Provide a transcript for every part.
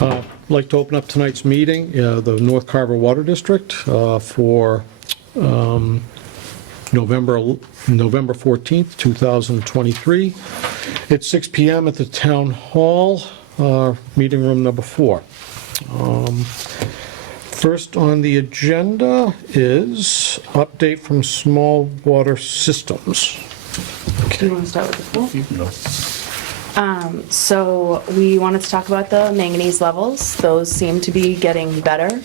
I'd like to open up tonight's meeting, the North Carver Water District, for November 14th, 2023. It's 6 p.m. at the Town Hall, meeting room number 4. First on the agenda is update from Small Water Systems. Do you want to start with the pool? No. So we wanted to talk about the manganese levels. Those seem to be getting better.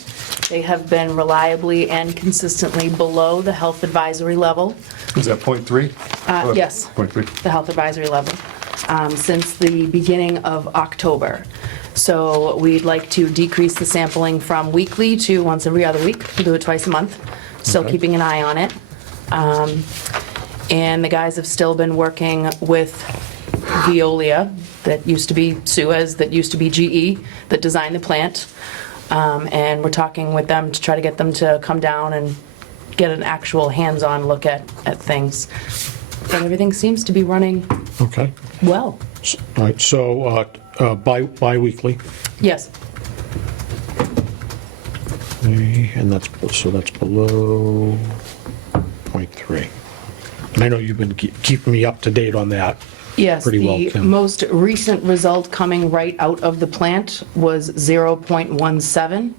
They have been reliably and consistently below the health advisory level. Is that 0.3? Yes, 0.3. the health advisory level, since the beginning of October. So we'd like to decrease the sampling from weekly to once every other week. We'll do it twice a month, still Okay. keeping an eye on it. And the guys have still been working with Veolia, that used to be Suez, that used to be GE, that designed the plant. And we're talking with them to try to get them to come down and get an actual hands-on look at things. But everything seems to be running Okay. well. All right, so bi-weekly, Yes. and that's below 0.3. And I know you've been keeping me up to date on that. Yes, Pretty well, the Kim. most recent result coming right out of the plant was 0.17,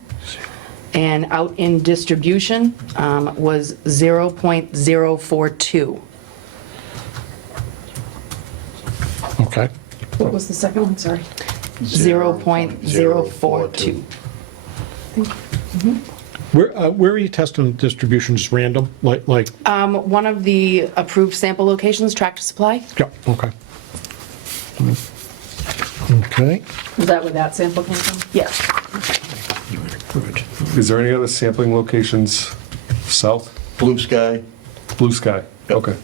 and out in distribution was 0.042. Okay. What was the second one, sorry? 0.042. Where are you testing distribution? Just random? Like, One of the approved sample locations, Tractor Supply. yeah, okay. Okay. Was that where that sample came from? Yes. Good. Is there any other sampling locations south? Blue Sky. Blue Sky? Yep. Okay.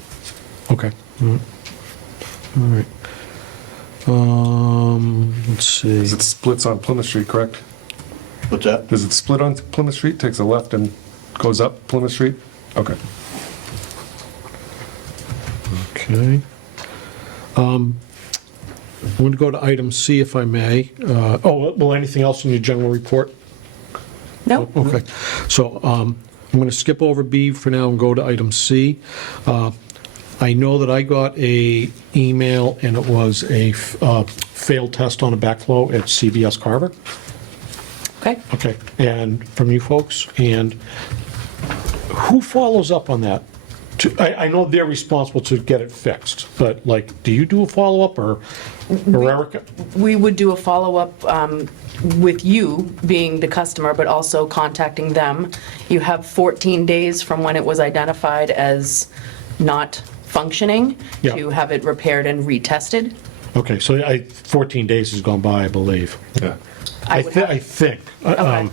Okay. All right. Let's see. It splits on Plymouth Street, correct? What's that? Does it split on Plymouth Street, takes a left and goes up Plymouth Street? Okay. Okay. I'm going to go to item C if I may. Well, anything else in your general report? No? Okay. So I'm going to skip over B for now and go to item C. I know that I got a email and it was a failed test on a backflow at CBS Carver. Okay. Okay, and from you folks, and who follows up on that? I know they're responsible to get it fixed, but like, do you do a follow-up or Erica? We would do a follow-up with you being the customer, but also contacting them. You have 14 days from when it was identified as not functioning Yeah. to have it repaired and retested. Okay, so 14 days has gone by, I believe. Yeah. I would have- I think. Okay.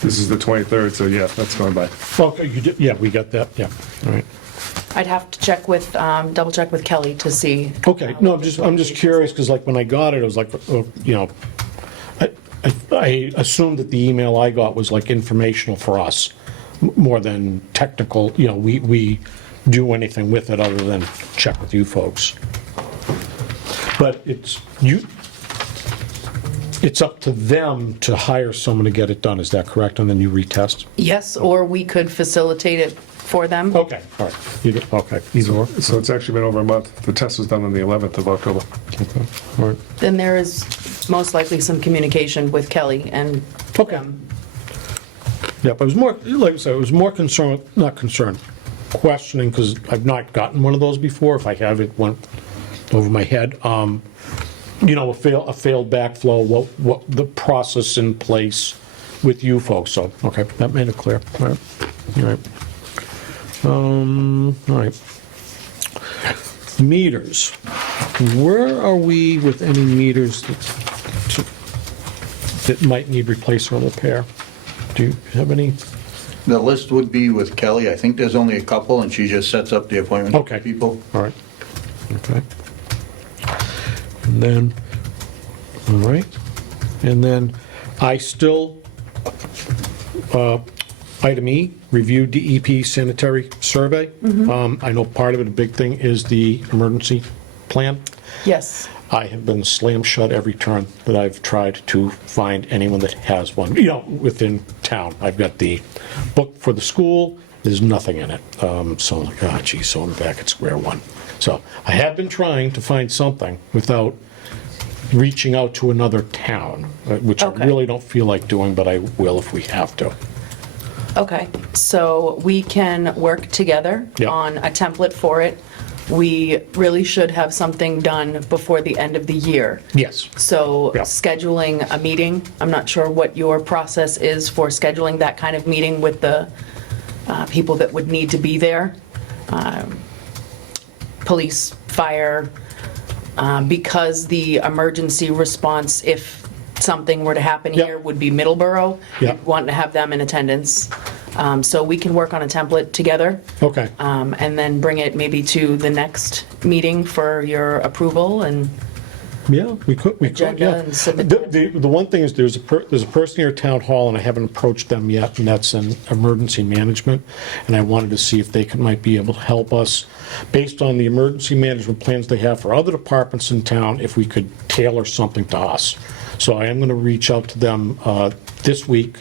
This is the 23rd, so yeah, that's going by. Okay, you did, yeah, we got that, yeah, all right. I'd have to check with, double check with Kelly to see. Okay, no, I'm just curious, because like when I got it, it was like, I assumed that the email I got was like informational for us, more than technical, we do anything with it other than check with you folks. But it's up to them to hire someone to get it done, is that correct? And then you retest? Yes, or we could facilitate it for them. Okay, all right, okay, either or. So it's actually been over a month. The test was done on the 11th of October. Okay, all right. Then there is most likely some communication with Kelly and Okay. Yeah, but it was more, like I said, it was more questioning, because I've not gotten one of those before. If I have, it went over my head. A failed backflow, what the process in place with you folks, so, okay, that made it clear. All right, all right. All right. Meters. Where are we with any meters that might need replacement or repair? Do you have any? The list would be with Kelly. I think there's only a couple, and she just sets up the appointment with Okay. people. All right. Okay. And then, all right. And then I still, item E, review DEP sanitary survey. I know part of it, a big thing, is the emergency plan. Yes. I have been slammed shut every turn that I've tried to find anyone that has one, within town. I've got the book for the school, there's nothing in it. So I'm like, geez, so I'm back at square one. So I have been trying to find something without reaching out to another town, which Okay. I really don't feel like doing, but I will if we have to. Okay, so we can work together Yeah. on a template for it. We really should have something done before the end of the year. Yes. So Yeah. scheduling a meeting, I'm not sure what your process is for scheduling that kind of meeting with the people that would need to be there. Police, fire, because the emergency response, if something were to happen Yeah. here, would be Middleborough. Yeah. We'd want to have them in attendance. So we can work on a template together. Okay. And then bring it maybe to the next meeting for your approval and, Yeah, we could, Agenda yeah. and submit The one thing is, there's a person here at Town Hall, and I haven't approached them yet, and that's in emergency management, and I wanted to see if they might be able to help us, based on the emergency management plans they have for other departments in town, if we could tailor something to us. So I am gonna reach out to them this week.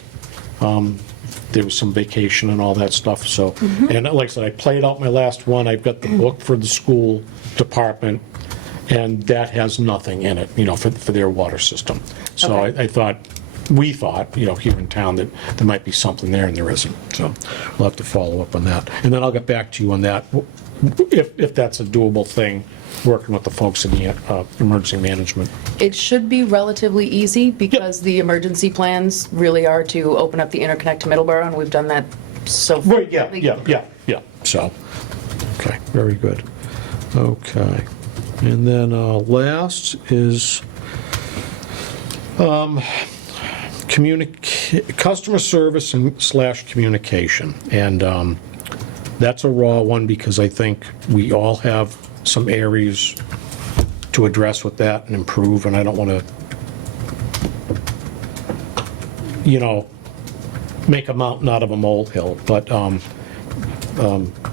There was some vacation and all that stuff, so, and like I said, I played out my last one, I've got the book for the school department, and that has nothing in it, for their water system. So Okay. we thought, here in town, that there might be something there, and there isn't, so we'll have to follow up on that. And then I'll get back to you on that, if that's a doable thing, working with the folks in the emergency management. it should be relatively easy because the emergency plans really are to open up the interconnect to Middleborough, and we've done that so far. Right, yeah, so, okay, very good. Okay, and then last is customer service and / communication. And that's a raw one, because I think we all have some areas to address with that and improve, and I don't want to, make a mountain out of a molehill. But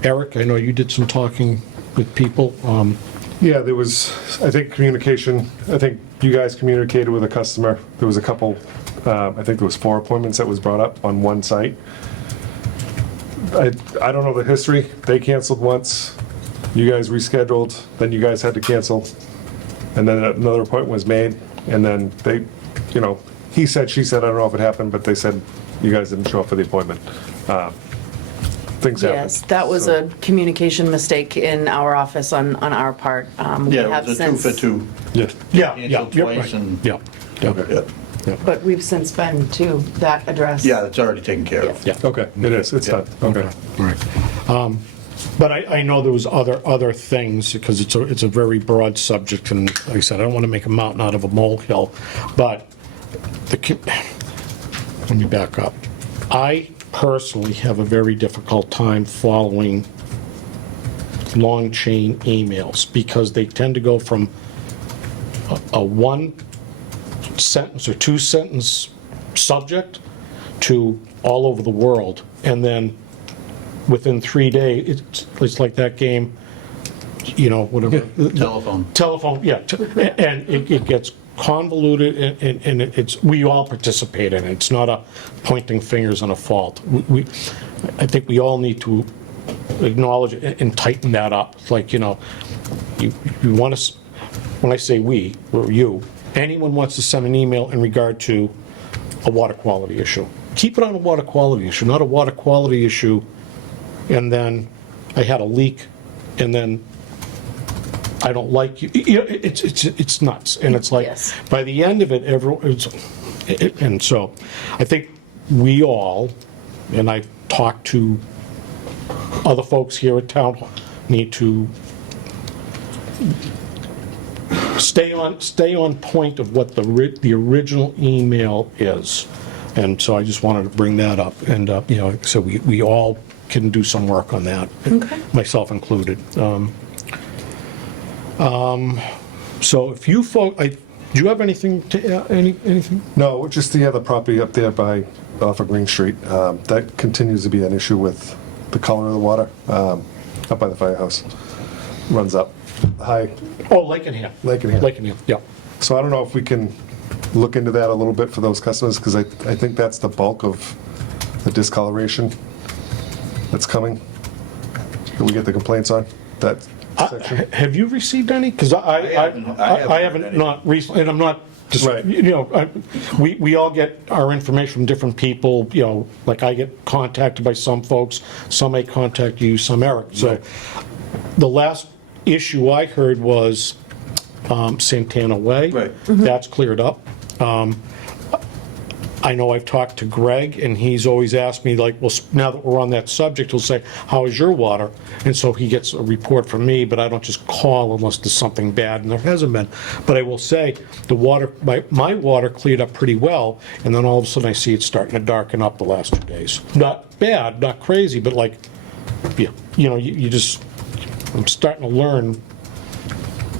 Eric, I know you did some talking with people. Yeah, there was, I think, communication. I think you guys communicated with a customer. There was a couple, I think there was 4 appointments that was brought up on one site. I don't know the history. They canceled once, you guys rescheduled, then you guys had to cancel, and then another appointment was made, and then they, he said, she said, I don't know if it happened, but they said you guys didn't show up for the appointment. Things happen. Yes, that was So- a communication mistake in our office on our part. We Yeah, have it was a 2 for since- 2. Yeah, Canceled yeah, twice right. and- Yeah, Yeah, But we've since been to that address. yeah, it's already taken care of. yeah. Okay, it is, it's done, okay. All right. But I know there was other things, because it's a very broad subject, and like I said, I don't want to make a mountain out of a molehill, but let me back up. I personally have a very difficult time following long chain emails, because they tend to go from a one sentence or 2 sentence subject to all over the world, and then within 3 days, it's like that game, whatever. Telephone. Yeah, and it gets convoluted, and we all participate in it. It's not a pointing fingers on a fault. I think we all need to acknowledge it and tighten that up. It's like, you want to, when I say we, or you, anyone wants to send an email in regard to a water quality issue, keep it on a water quality issue, not a water quality issue, and then I had a leak, and then I don't like you. It's nuts, and it's like, Yes. by the end of it, and so I think we all, and I've talked to other folks here at Town Hall, need to stay on point of what the original email is. And so I just wanted to bring that up, and, so we all can do some work on that, Okay. myself included. So if you folk, do you have anything to, anything? No, just the other property up there off of Green Street, that continues to be an issue with the color of the water, up by the firehouse. runs up. High, Oh, Lakenham. Lakenham. Lakenham, yeah. So I don't know if we can look into that a little bit for those customers, because I think that's the bulk of the discoloration that's coming, that we get the complaints on, that section. Have you received any? Because I I haven't haven't, any. not recently, and I'm not, just, Right. you know, we all get our information from different people, you know, like I get contacted by some folks, some may contact you, some Eric. So the last issue I heard was Santana Way. Right. That's cleared up. I know I've talked to Greg, and he's always asked me, like, well, now that we're on that subject, he'll say, how is your water? And so he gets a report from me, but I don't just call unless there's something bad, and there hasn't been. But I will say, the water, my water cleared up pretty well, and then all of a sudden I see it starting to darken up the last 2 days. Not bad, not crazy, but like, yeah, you know, you just, I'm starting to learn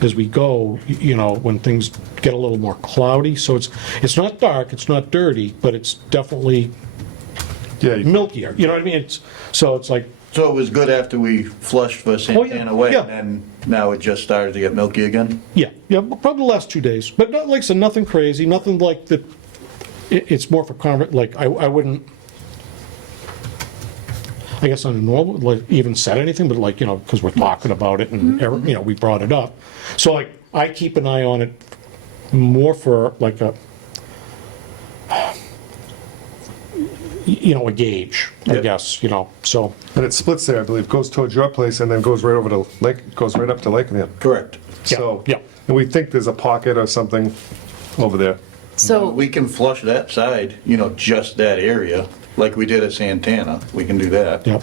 as we go, you know, when things get a little more cloudy. So it's not dark, it's not dirty, but it's definitely Yeah, milkier. You know what I mean? It's like, So it was good after we flushed for Santana Way, yeah. and then now it just started to get milky again? yeah, probably the last 2 days. But not, like I said, nothing crazy, nothing like that. It's more for like, I wouldn't, I guess on a normal, like, even said anything, but like, you know, because we're talking about it and, you know, we brought it up. So like, I keep an eye on it more for like a, you know, a gauge, I Yep. guess, you know, so. and it splits there, I believe, goes towards your place and then goes right over to Lake, goes right up to Lakenham. Correct. Yeah, So, yeah. and we think there's a pocket or something over there. So, We can flush that side, you know, just that area, like we did at Santana. We can do that. Yeah.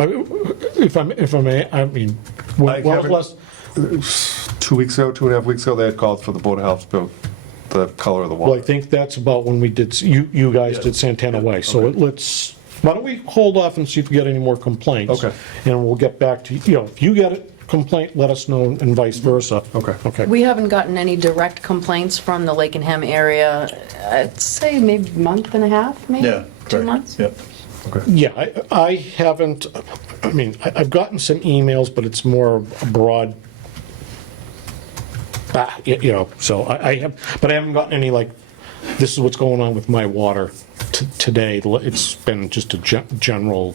If I may, I mean, when was haven't- last, 2 weeks ago, 2.5 weeks ago, they had called for the Board of Health to build the color of the well, I water. think that's about when we did, you guys Yeah. did Santana Way. So Okay. let's, why don't we hold off and see if we get any more complaints? Okay. And we'll get back to, you know, if you get a complaint, let us know, and vice versa. Okay. Okay. we haven't gotten any direct complaints from the Lakenham area, I'd say maybe month and a half, maybe? Yeah. 2 correct. months? Yep. Yeah, I haven't, I mean, I've gotten some emails, but it's more a broad, you know, so I have, but I haven't gotten any like, this is what's going on with my water today. It's been just a general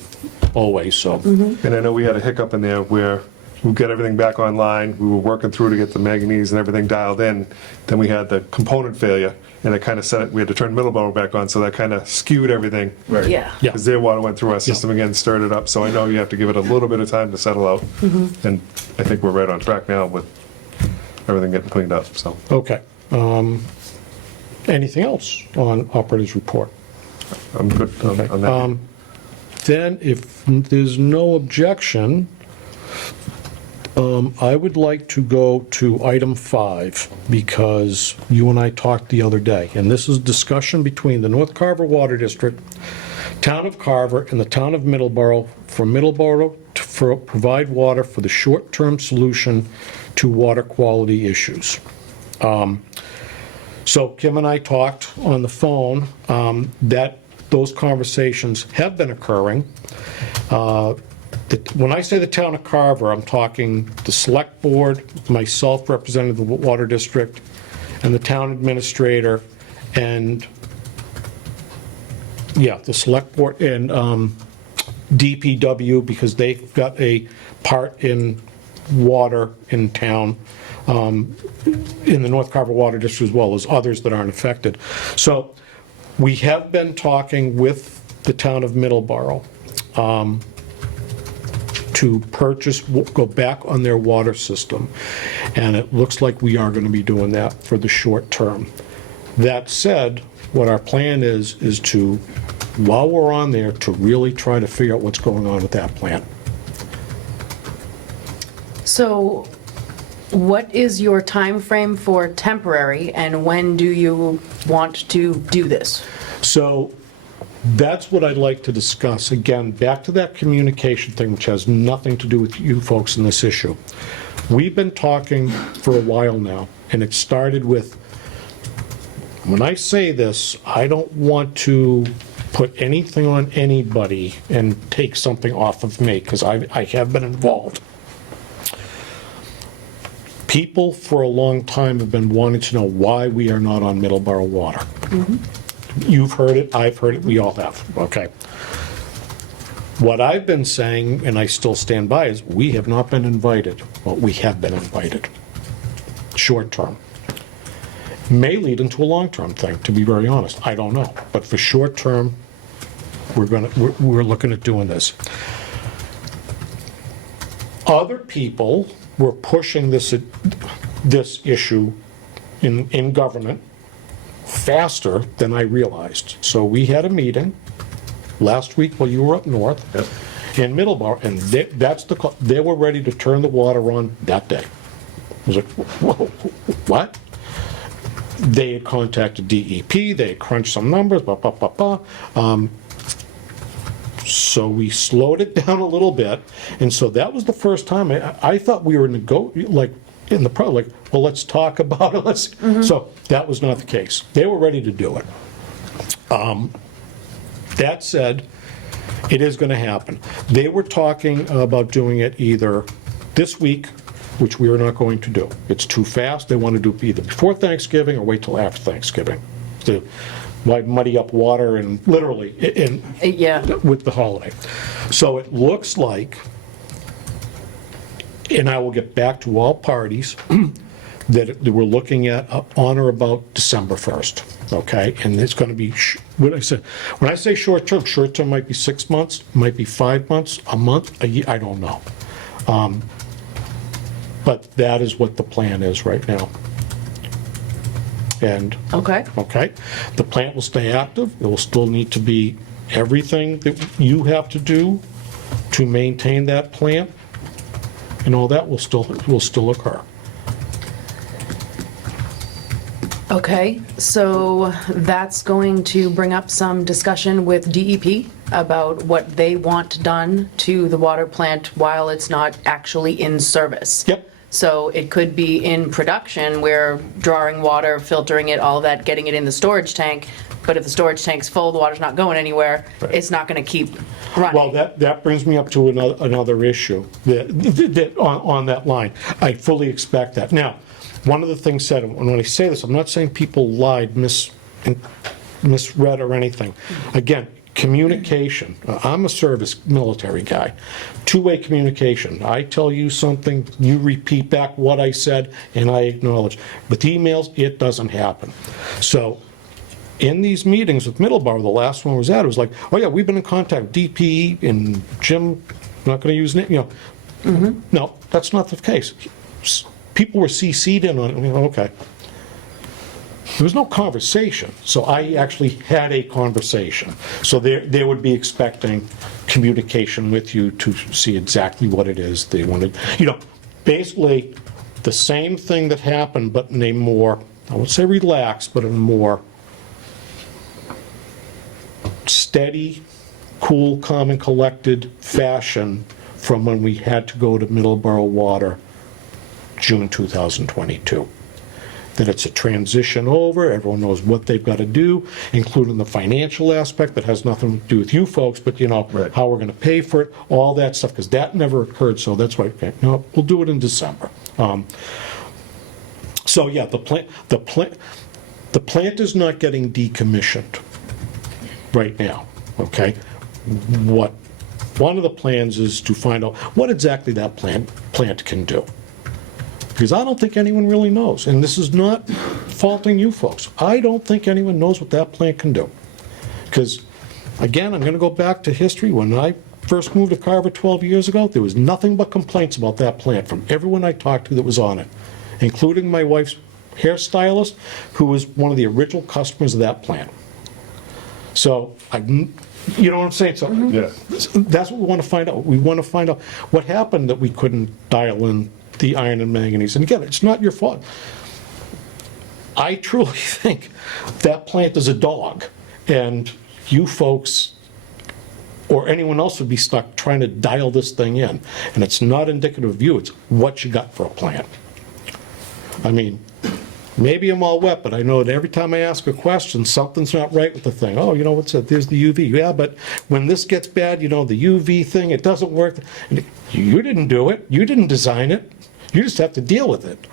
always, so. And I know we had a hiccup in there where we got everything back online, we were working through to get the manganese and everything dialed in, then we had the component failure, and it kind of set it, we had to turn Middleborough back on, so that kind of skewed everything. Right. Yeah. Yeah. Because their water went through our system again, stirred it up, so I know you have to give it a little bit of time to settle out. And I think we're right on track now with everything getting cleaned up, so. Okay. Anything else on operator's report? I'm good on that. Then, if there's no objection, I would like to go to item 5, because you and I talked the other day, and this is discussion between the North Carver Water District, Town of Carver, and the Town of Middleborough to provide water for the short-term solution to water quality issues. So Kim and I talked on the phone, that those conversations have been occurring. When I say the town of Carver, I'm talking the select board, myself representing the water district, and the town administrator, and, yeah, the select board and DPW, because they've got a part in water in town, in the North Carver Water District, as well as others that aren't affected. So we have been talking with the town of Middleborough to purchase, go back on their water system, and it looks like we are going to be doing that for the short term. That said, what our plan is to, while we're on there, to really try to figure out what's going on with that plant. So what is your time frame for temporary, and when do you want to do this? So that's what I'd like to discuss. Again, back to that communication thing, which has nothing to do with you folks in this issue. We've been talking for a while now, and it started with, when I say this, I don't want to put anything on anybody and take something off of me, because I have been involved. People for a long time have been wanting to know why we are not on Middleborough water. You've heard it, I've heard it, we all have, okay? What I've been saying, and I still stand by, is we have not been invited. Well, we have been invited, short term. May lead into a long-term thing, to be very honest, I don't know. But for short term, we're looking at doing this. Other people were pushing this issue in government faster than I realized. So we had a meeting last week while you were up north in Middleborough, and they were ready to turn the water on that day. I was like, whoa, what? They had contacted DEP, they had crunched some numbers, blah, blah, blah, blah. So we slowed it down a little bit, and so that was the first time I thought we were well, let's talk about it. So that was not the case. They were ready to do it. That said, it is going to happen. They were talking about doing it either this week, which we are not going to do. It's too fast. They want to do it either before Thanksgiving or wait till after Thanksgiving. Why muddy up water and literally with the holiday. So it looks like, and I will get back to all parties, that we're looking at on or about December 1st, okay? And it's going to be, when I say short term might be 6 months, might be 5 months, a month, a year, I don't know. But that is what the plan is right now. And Okay. The plant will stay active. It will still need to be everything that you have to do to maintain that plant, and all that will still occur. Okay, so that's going to bring up some discussion with DEP about what they want done to the water plant while it's not actually in service. Yep. So it could be in production, where drawing water, filtering it, all that, getting it in the storage tank, but if the storage tank's full, the water's not going anywhere, it's not going to keep running. Well, that brings me up to another issue on that line. I fully expect that. Now, one of the things said, and when I say this, I'm not saying people lied, misread or anything. Again, communication. I'm a service military guy. Two-way communication. I tell you something, you repeat back what I said, and I acknowledge. With emails, it doesn't happen. So in these meetings with Middleborough, the last one was at, it was like, oh yeah, we've been in contact with DPE and Jim, I'm not going to use name, No, that's not the case. People were CC'd in on it. Okay. There was no conversation, so I actually had a conversation. So they would be expecting communication with you to see exactly what it is they wanted. Basically the same thing that happened, but in a more, I won't say relaxed, but in a more steady, cool, calm, and collected fashion from when we had to go to Middleborough Water June 2022. That it's a transition over, everyone knows what they've got to do, including the financial aspect that has nothing to do with you folks, but Right. how we're going to pay for it, all that stuff, because that never occurred, so that's why, no, we'll do it in December. So yeah, the plant is not getting decommissioned right now, okay? One of the plans is to find out what exactly that plant can do. Because I don't think anyone really knows, and this is not faulting you folks. I don't think anyone knows what that plant can do. Because, again, I'm going to go back to history. When I first moved to Carver 12 years ago, there was nothing but complaints about that plant from everyone I talked to that was on it, including my wife's hairstylist, who was one of the original customers of that plant. So, you know what I'm saying? So Yeah. that's what we want to find out. We want to find out what happened that we couldn't dial in the iron and manganese. And again, it's not your fault. I truly think that plant is a dog, and you folks or anyone else would be stuck trying to dial this thing in. And it's not indicative of you, it's what you got for a plant. I mean, maybe I'm all wet, but I know that every time I ask a question, something's not right with the thing. Oh, you know what's that? There's the UV. Yeah, but when this gets bad, the UV thing, it doesn't work. And you didn't do it. You didn't design it. You just have to deal with it.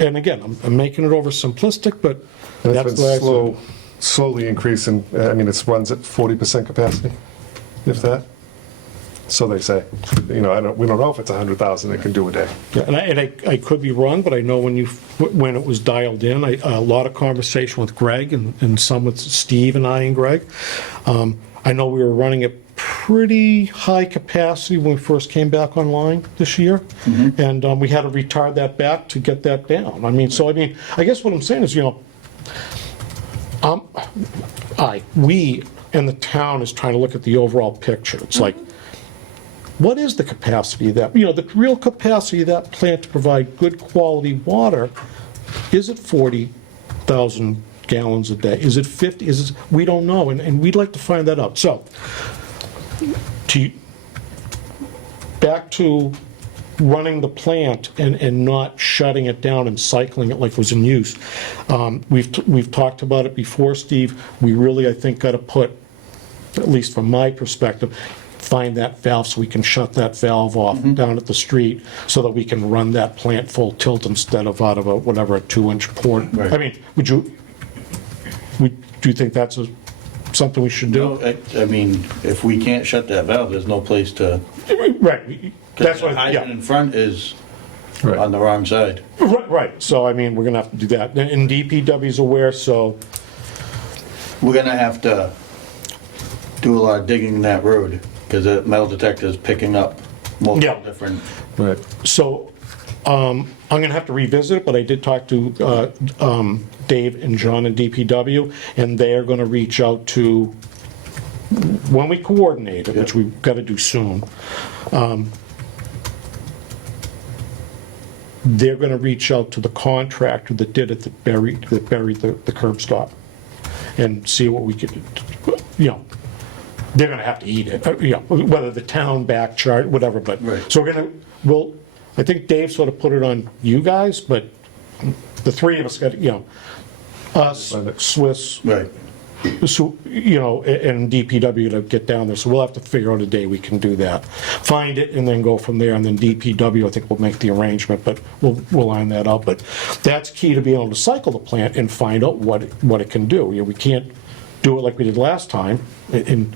And again, I'm making it oversimplistic, but And that's it's the way I been see it. slowly increasing. I mean, it runs at 40% capacity, if that. So they say. You know, we don't know if it's 100,000 it can do a day. Yeah, and I could be wrong, but I know when it was dialed in, a lot of conversation with Greg and some with Steve and I and Greg. I know we were running at pretty high capacity when we first came back online this year. And we had to retard that back to get that down. I mean, I guess what I'm saying is, we and the town is trying to look at the overall picture. It's like, what is the capacity of that, the real capacity of that plant to provide good quality water? Is it 40,000 gallons a day? Is it 50? We don't know, and we'd like to find that out. So, back to running the plant and not shutting it down and cycling it like it was in use. We've talked about it before, Steve. We really, I think, got to put, at least from my perspective, find that valve so we can shut that valve off down at the street so that we can run that plant full tilt instead of out of a 2-inch port. Right. I mean, do you think that's something we should do? No, I mean, if we can't shut that valve, there's no place to. Right. That's The what, hydrant yeah. in front is Right. on the wrong side. Right. So, I mean, we're gonna have to do that. And DPW's aware, so, We're gonna have to do a lot of digging in that road, because the metal detector is picking up multiple Yeah. different. Right. So, I'm gonna have to revisit it, but I did talk to Dave and John in DPW, and they are gonna reach out to, when we coordinate it, which we've gotta do soon, they're gonna reach out to the contractor that did it, that buried the curb stop, and see what we could, they're gonna have to eat it, whether the town back chart, whatever, but. Right. So I think Dave sort of put it on you guys, but the three of us got, us, Swiss, Right. so, and DPW to get down there, so we'll have to figure out a day we can do that. Find it and then go from there, and then DPW, I think, will make the arrangement, but we'll iron that out. But that's key to being able to cycle the plant and find out what it can do. We can't do it like we did last time, and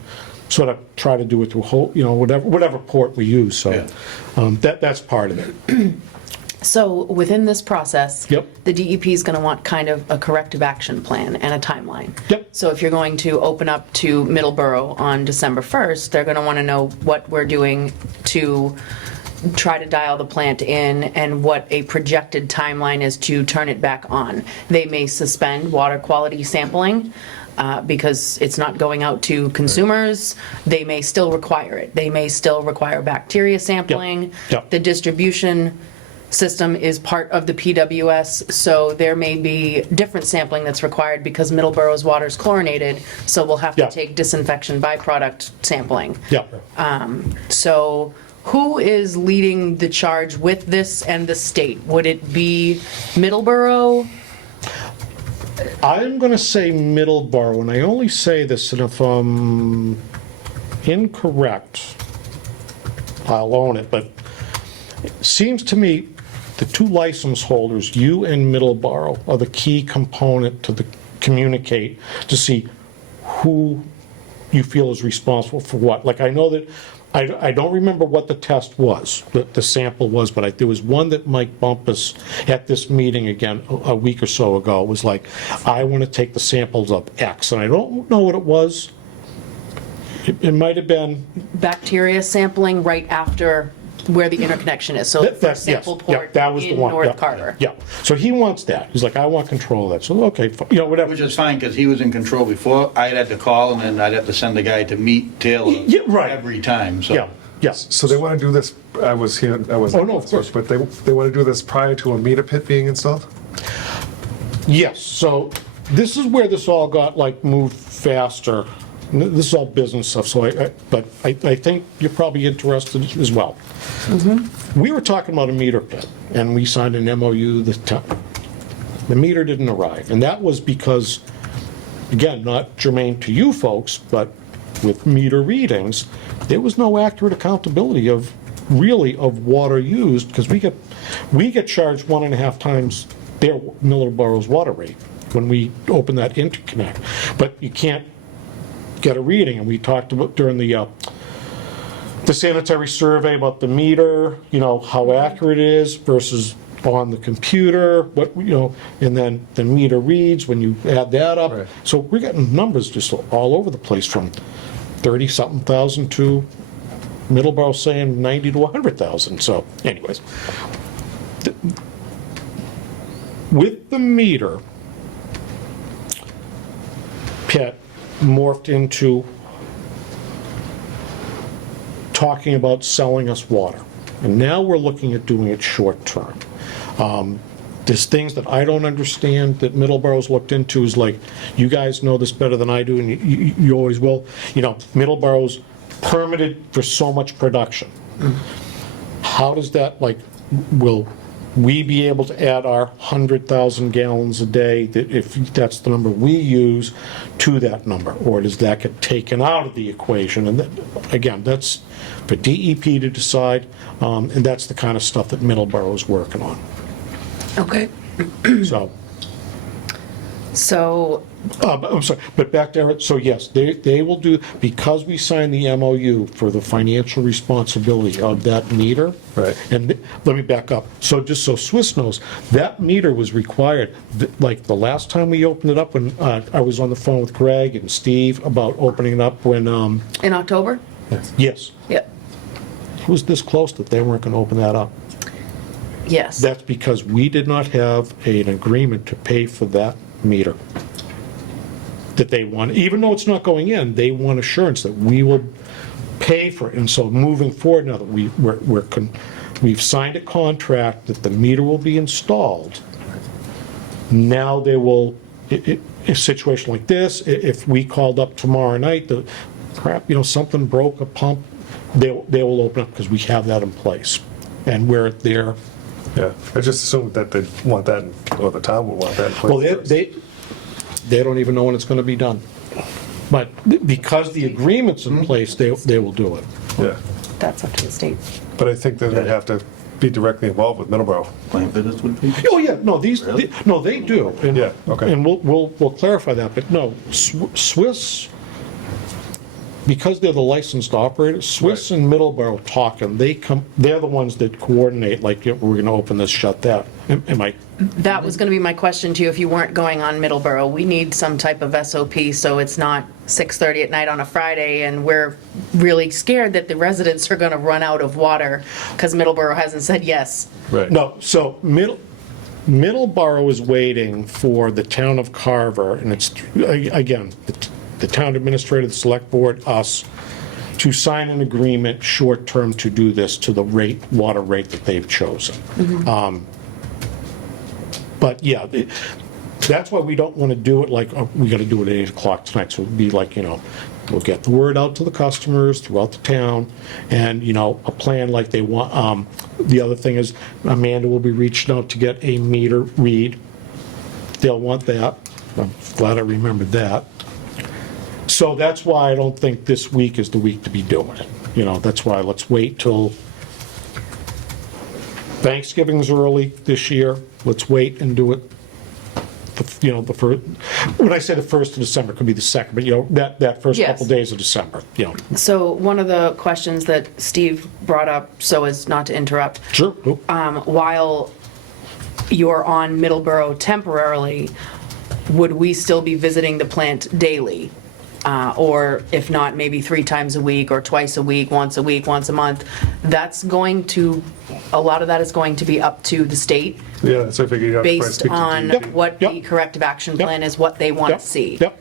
sort of try to do it through whole, whatever port we use, so. Yeah. That's part of it. So within this process, Yep. the DEP is going to want kind of a corrective action plan and a timeline. Yep. So if you're going to open up to Middleborough on December 1st, they're going to want to know what we're doing to try to dial the plant in and what a projected timeline is to turn it back on. They may suspend water quality sampling because it's not going out to consumers. They may still require it. They may still require bacteria sampling. Yep. The distribution system is part of the PWS, so there may be different sampling that's required because Middleborough's water is chlorinated, so we'll have to Yeah. take disinfection byproduct sampling. Yeah. So who is leading the charge with this and the state? Would it be Middleborough? I'm gonna say Middleborough, and I only say this, and if I'm incorrect, I'll own it, but it seems to me the two license holders, you and Middleborough, are the key component to communicate to see who you feel is responsible for what. Like, I know that, I don't remember what the test was, the sample was, but there was one that Mike Bumpus at this meeting again, a week or so ago, was like, I want to take the samples of X, and I don't know what it was. It might have been, Bacteria sampling right after where the interconnection is, so the That- first yes, sample yeah, port that was the in one, North yeah, Carver. Yeah, so he wants that. He's like, I want control of that. So, okay, whatever. Which is fine, because he was in control before. I'd had to call, and then I'd have to send the guy to meet Taylor Yeah, right. every time, so. Yeah, yes. So they want to do this, I was here, I wasn't. Oh, no, of course. But they want to do this prior to a meter pit being installed? Yes, so this is where this all got moved faster. This is all business stuff, so I think you're probably interested as well. We were talking about a meter pit, and we signed an MOU, the meter didn't arrive, and that was because, again, not germane to you folks, but with meter readings, there was no accurate accountability of really of water used, because we get charged 1.5 times their Middleborough's water rate when we open that interconnect. But you can't get a reading, and we talked about during the sanitary survey about the meter, how accurate it is versus on the computer, and then the meter reads when you add that up. Right. So we're getting numbers just all over the place, from 30-something thousand to Middleborough saying 90 to 100,000. So anyways, with the meter, Pitt morphed into talking about selling us water. And now we're looking at doing it short term. There's things that I don't understand that Middleborough's looked into, is like, you guys know this better than I do, and you always will. Middleborough's permitted for so much production. How does that, will we be able to add our 100,000 gallons a day, that if that's the number we use, to that number? Or does that get taken out of the equation? And again, that's for DEP to decide, and that's the kind of stuff that Middleborough is working on. Okay. So, I'm sorry, but back there, so yes, they will do, because we signed the MOU for the financial responsibility of that meter. Right. And let me back up. So just so Swiss knows, that meter was required, like the last time we opened it up, when I was on the phone with Greg and Steve about opening it up when, in October? yes, Yep. it was this close that they weren't gonna open that up. Yes. That's because we did not have an agreement to pay for that meter that they want. Even though it's not going in, they want assurance that we will pay for it. And so moving forward, now that we've signed a contract that the meter will be installed, now they will, a situation like this, if we called up tomorrow night, something broke, a pump, they will open up, because we have that in place. And we're there. Yeah, I just assumed that they'd want that, or the town would want that in place Well, first. they don't even know when it's gonna be done. But because the agreement's in place, they will do it. Yeah, That's up to the state. but I think that they'd have to be directly involved with Middleborough. Plant fitters would be? Oh, yeah, no, Really? no, they do. And- Yeah, okay. And we'll clarify that, but no, Swiss, because they're the licensed operators, Swiss and Middleborough talking, they're the ones that coordinate, like, we're gonna open this, shut that. Am I, That was going to be my question to you, if you weren't going on Middleborough. We need some type of SOP, so it's not 6:30 at night on a Friday, and we're really scared that the residents are going to run out of water, because Middleborough hasn't said yes. Right. no, so Middleborough is waiting for the town of Carver, and it's, again, the town administrator, the select board, us, to sign an agreement short-term to do this to the water rate that they've chosen. But yeah, that's why we don't want to do it like, oh, we got to do it at 8 o'clock tonight. So it'd be like, we'll get the word out to the customers throughout the town, and, a plan like they want. The other thing is, Amanda will be reaching out to get a meter read. They'll want that. I'm glad I remembered that. So that's why I don't think this week is the week to be doing it. That's why let's wait till Thanksgiving's early this year. Let's wait and do it, the first, when I say the 1st of December, it could be the 2nd, but that first Yes. couple days of December, So one of the questions that Steve brought up, so as not to interrupt, Sure. while you're on Middleborough temporarily, would we still be visiting the plant daily? Or if not, maybe 3 times a week, or twice a week, once a month? A lot of that is going to be up to the state, Yeah, so I figured you'd have to probably based speak to on DEP. what the Yep. corrective action Yep. plan is, what they want Yep. to see. Yep.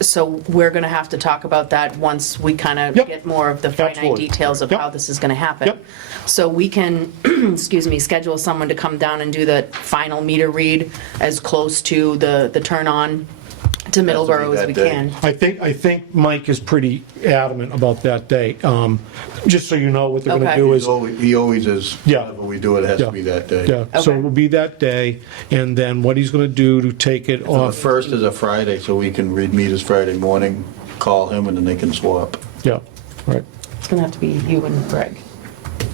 So we're going to have to talk about that once we kind of Yep. get more of the finite Absolutely. details of Yep. how this is going to happen. Yep. So we can, schedule someone to come down and do the final meter read as close to the turn on to Middleborough as that we day. can. I think Mike is pretty adamant about that day. Just so you know, what they're gonna Okay. do is, He always is. Yeah. Whenever we do it, it has Yeah. to be that day. yeah, so Okay. it will be that day, and then what he's gonna do to take it The off, first is a Friday, so we can read meters Friday morning, call him, and then they can swap. yeah, right. It's gonna have to be you and Greg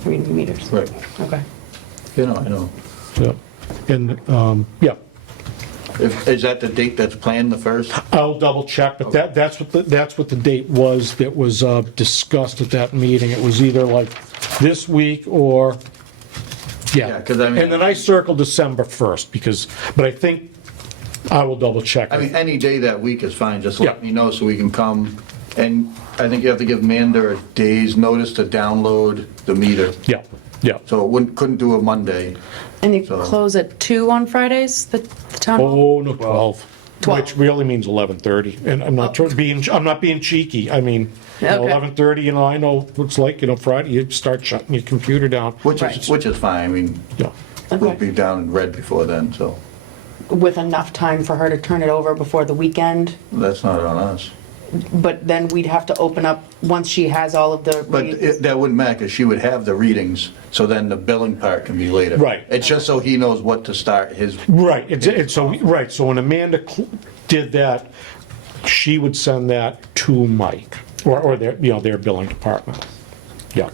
reading the meters. Right. Okay. You know, I know. Yeah. And, yeah, Is that the date that's planned, the first? I'll double check, but that's what the date was that was discussed at that meeting. It was either like this week or, Yeah, yeah. 'cause I mean- And then I circled December 1st but I think I will double check. I mean, any day that week is fine, just Yeah. let me know so we can come. And I think you have to give Amanda a day's notice to download the meter. Yeah, yeah. So it couldn't do a Monday. And you So- close at 2 on Fridays, the town hall? Oh, no, 12. 12. Which really means 11:30, and I'm not I'm not being cheeky. I mean, Okay. 11:30, I know what it's like, Friday, you start shutting your computer down. Which Right. is fine, I mean, Yeah, we'll Okay. be down in red before then, so With enough time for her to turn it over before the weekend, that's not on us. but then we'd have to open up, once she has all of the But reads. that wouldn't matter, because she would have the readings, so then the billing part can be later. Right. It's just so he knows what to start his, right, so when Amanda did that, she would send that to Mike, or their billing department. Yeah.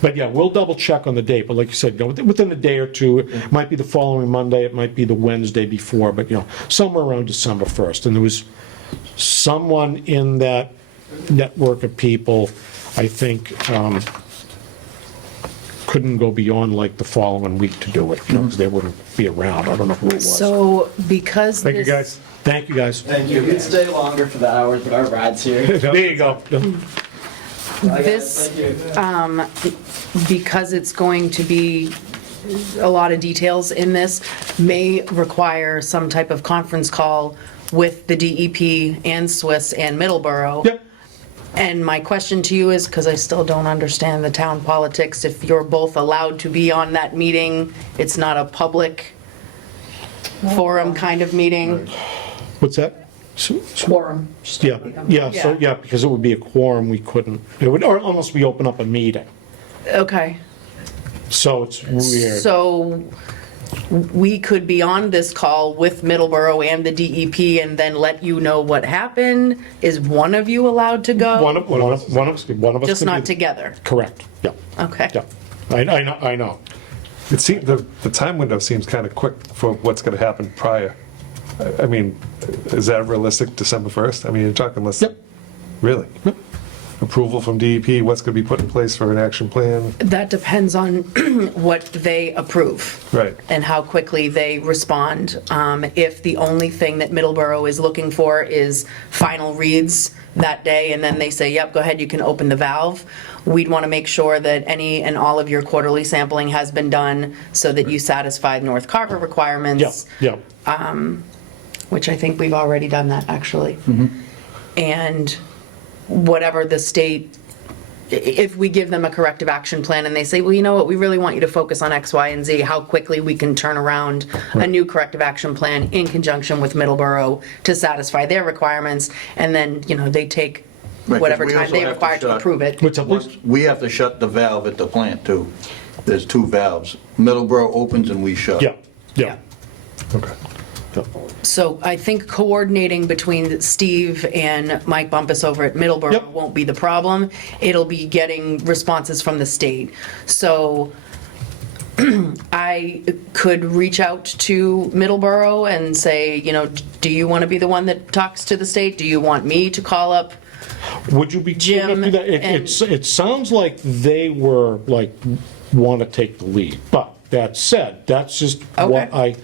But yeah, we'll double check on the date, but like you said, within a day or two, it might be the following Monday, it might be the Wednesday before, but somewhere around December 1st. And there was someone in that network of people, I think, couldn't go beyond like the following week to do it, because they wouldn't be around. I don't know who it was. So because Thank you, this- guys. Thank you, guys. Thank you. You'd stay longer for the hours, but our ride's here. There you go. Bye, guys. This, Thank you. because it's going to be a lot of details in this, may require some type of conference call with the DEP and Swiss and Middleborough. Yep. And my question to you is, because I still don't understand the town politics, if you're both allowed to be on that meeting, it's not a public forum kind of meeting? What's that? Quorum. Yeah, because it would be a quorum, we couldn't, or unless we open up a meeting. Okay. So it's weird. So we could be on this call with Middleborough and the DEP and then let you know what happened? Is one of you allowed to go? One of us. Just could not be- together? Correct, yeah, Okay. yeah. I know. It seems, the time window seems kind of quick for what's going to happen prior. I mean, is that realistic, December 1st? I mean, you're talking less. Yep. Really? Yep. Approval from DEP, what's going to be put in place for an action plan? That depends on what they approve. Right. And how quickly they respond. If the only thing that Middleborough is looking for is final reads that day, and then they say, yep, go ahead, you can open the valve, we'd want to make sure that any and all of your quarterly sampling has been done so that you satisfy North Carver requirements. Yeah, Which I think we've already done that, actually. And whatever the state, if we give them a corrective action plan and they say, well, you know what, we really want you to focus on X, Y, and Z, how quickly we can turn around a new corrective action plan in conjunction with Middleborough to satisfy their requirements, and then, they take Right, 'cause whatever we time also they have to require to shut- approve it. What's up, please? We have to shut the valve at the plant too. There's 2 valves. Middleborough opens and we shut. Yeah. Okay. So I think coordinating between Steve and Mike Bumpus over at Middleborough Yep. won't be the problem. It'll be getting responses from the state. So I could reach out to Middleborough and say, do you want to be the one that talks to the state? Do you want me to call up? Would you be? Jim do that? and- It sounds like they were want to take the lead, but that said, that's just what Okay.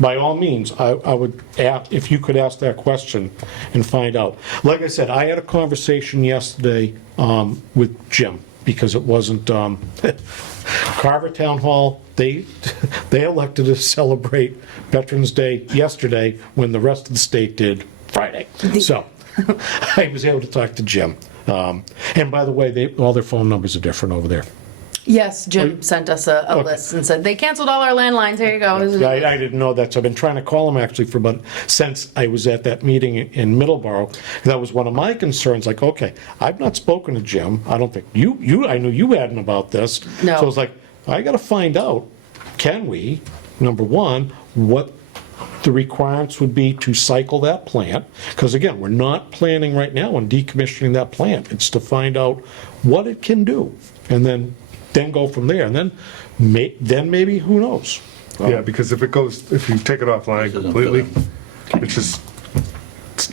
by all means, I would ask, if you could ask that question and find out. Like I said, I had a conversation yesterday with Jim, because it wasn't, Carver Town Hall, they elected to celebrate Veterans Day yesterday when the rest of the state did Friday. So I was able to talk to Jim. And by the way, all their phone numbers are different over there. Yes, Jim sent us a list and said, they canceled all our landlines, here you go. I didn't know that, so I've been trying to call him actually since I was at that meeting in Middleborough. That was one of my concerns, okay, I've not spoken to Jim, I don't think, I knew you hadn't about this. No. So I was like, I gotta find out, can we, number one, what the requirements would be to cycle that plant, because again, we're not planning right now on decommissioning that plant. It's to find out what it can do, and then go from there. And then maybe, who knows? Yeah, because if you take it offline This isn't completely, for it's just,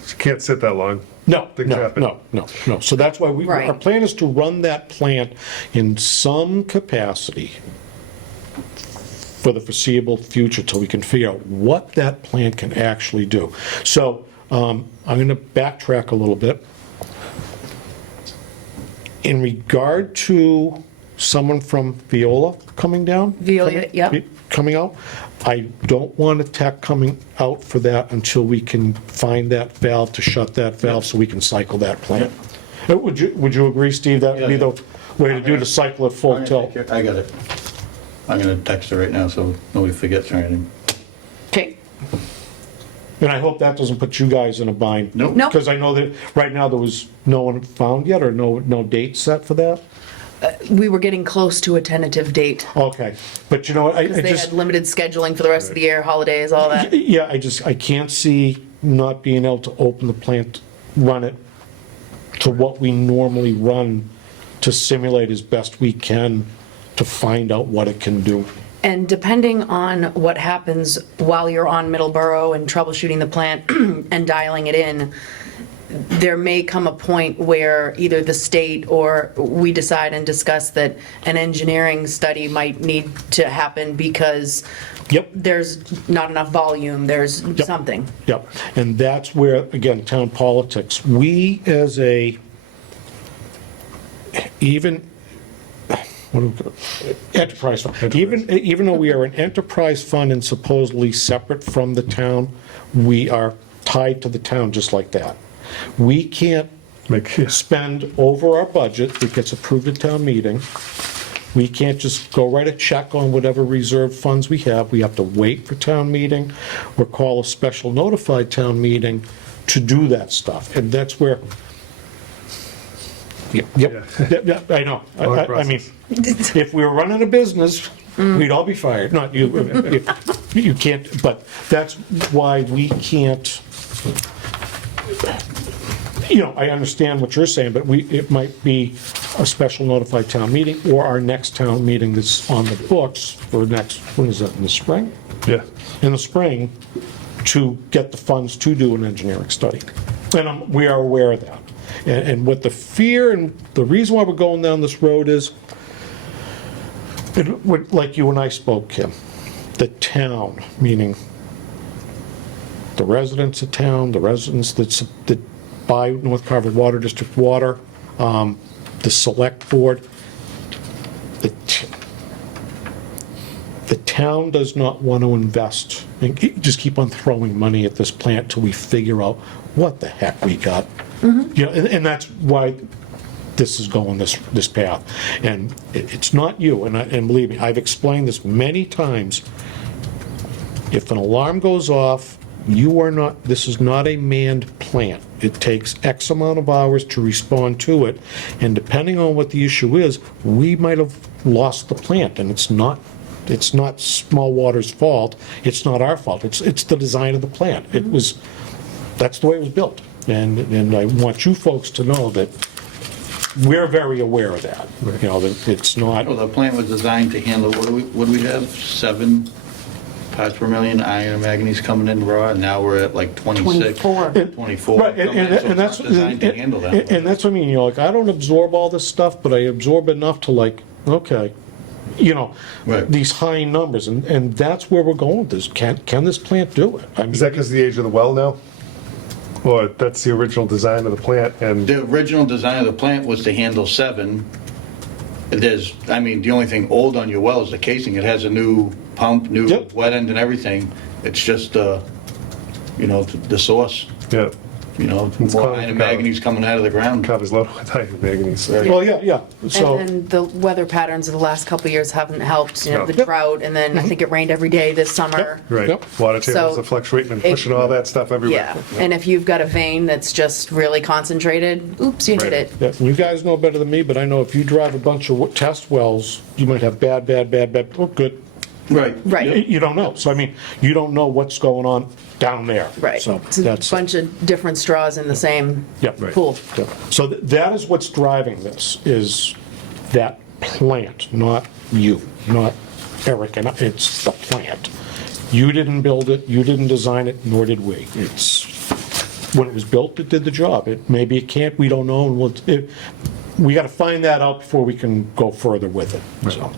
you can't sit that long. No, Things no, happen. no. So that's why Right. our plan is to run that plant in some capacity for the foreseeable future till we can figure out what that plant can actually do. So I'm going to backtrack a little bit. In regard to someone from Viola coming down? Veolia, yep. Coming out, I don't want a tech coming out for that until we can find that valve to shut that valve so we can cycle that plant. Would you agree, Steve, that would be the way to do to cycle it full tilt? I got it. I'm gonna text her right now so nobody forgets or anything. Okay. And I hope that doesn't put you guys in a bind. Nope. Nope. Because I know that right now there was no one found yet, or no date set for that? We were getting close to a tentative date, Okay, but you know what, I because they just, had limited scheduling for the rest of the year, holidays, all that. yeah, I can't see not being able to open the plant, run it to what we normally run to simulate as best we can to find out what it can do. And depending on what happens while you're on Middleborough and troubleshooting the plant and dialing it in, there may come a point where either the state or we decide and discuss that an engineering study might need to happen because Yep. there's not enough volume, there's something. Yep, and that's where, again, town politics, we as a, even, what do we call it? Enterprise fund, even though we are an enterprise fund and supposedly separate from the town, we are tied to the town just like that. We can't spend over our budget that gets approved at town meeting. We can't just go write a check on whatever reserve funds we have. We have to wait for town meeting or call a special notified town meeting to do that stuff. And that's where, yep, I know. I mean, if we were running a business, we'd all be fired. Not you, you can't, but that's why we can't, you know, I understand what you're saying, but it might be a special notified town meeting or our next town meeting that's on the books for next, when is that, in the spring? Yeah. In the spring, to get the funds to do an engineering study. And we are aware of that. And what the fear and the reason why we're going down this road is, like you and I spoke, Kim, the town, meaning the residents of town, the residents that buy North Carver Water District water, the select board, the town does not want to invest and just keep on throwing money at this plant till we figure out what the heck we got. You know, and that's why this is going this path. And it's not you, and believe me, I've explained this many times. If an alarm goes off, this is not a manned plant. It takes X amount of hours to respond to it, and depending on what the issue is, we might have lost the plant, and it's not Small Water's fault, it's not our fault, it's the design of the plant. That's the way it was built, and I want you folks to know that we're very aware of that. You know, that it's not. Well, the plant was designed to handle, what do we have, 7 parts per million iron and manganese coming in raw, and now we're at like 26. 24. Right, So and that's, it's not designed to handle that. and that's what I mean, you know, like, I don't absorb all this stuff, but I absorb enough to like, okay, you know, Right. these high numbers, and that's where we're going with this. Can this plant do it? I mean, Is that because of the age of the well now? Or that's the original design of the plant and, The original design of the plant was to handle 7. The only thing old on your well is the casing. It has a new pump, new Yep. wet end and everything. It's just, the source, yeah, It's more common iron and for manganese coming out of the ground. Carver's loaded with iron and manganese. well, yeah, so. And the weather patterns of the last couple of years haven't helped, you know, the Yep. drought, and then I think it rained every day this summer. Right, Yep. water tables So, are fluctuating and pushing all that stuff everywhere. Yeah, and if you've got a vein that's just really concentrated, oops, you hit Right. it. Yeah, you guys know better than me, but I know if you drive a bunch of test wells, you might have bad, oh, good. Right. Right. You don't know. So, I mean, you don't know what's going on down there. Right. So It's a that's, bunch of different straws in the same Yep. Right. pool. yeah. So that is what's driving this, is that plant, not you, not Eric, and it's the plant. You didn't build it, you didn't design it, nor did we. It's, when it was built, it did the job. Maybe it can't, we don't know, and we got to find that out before we can go further with it. So,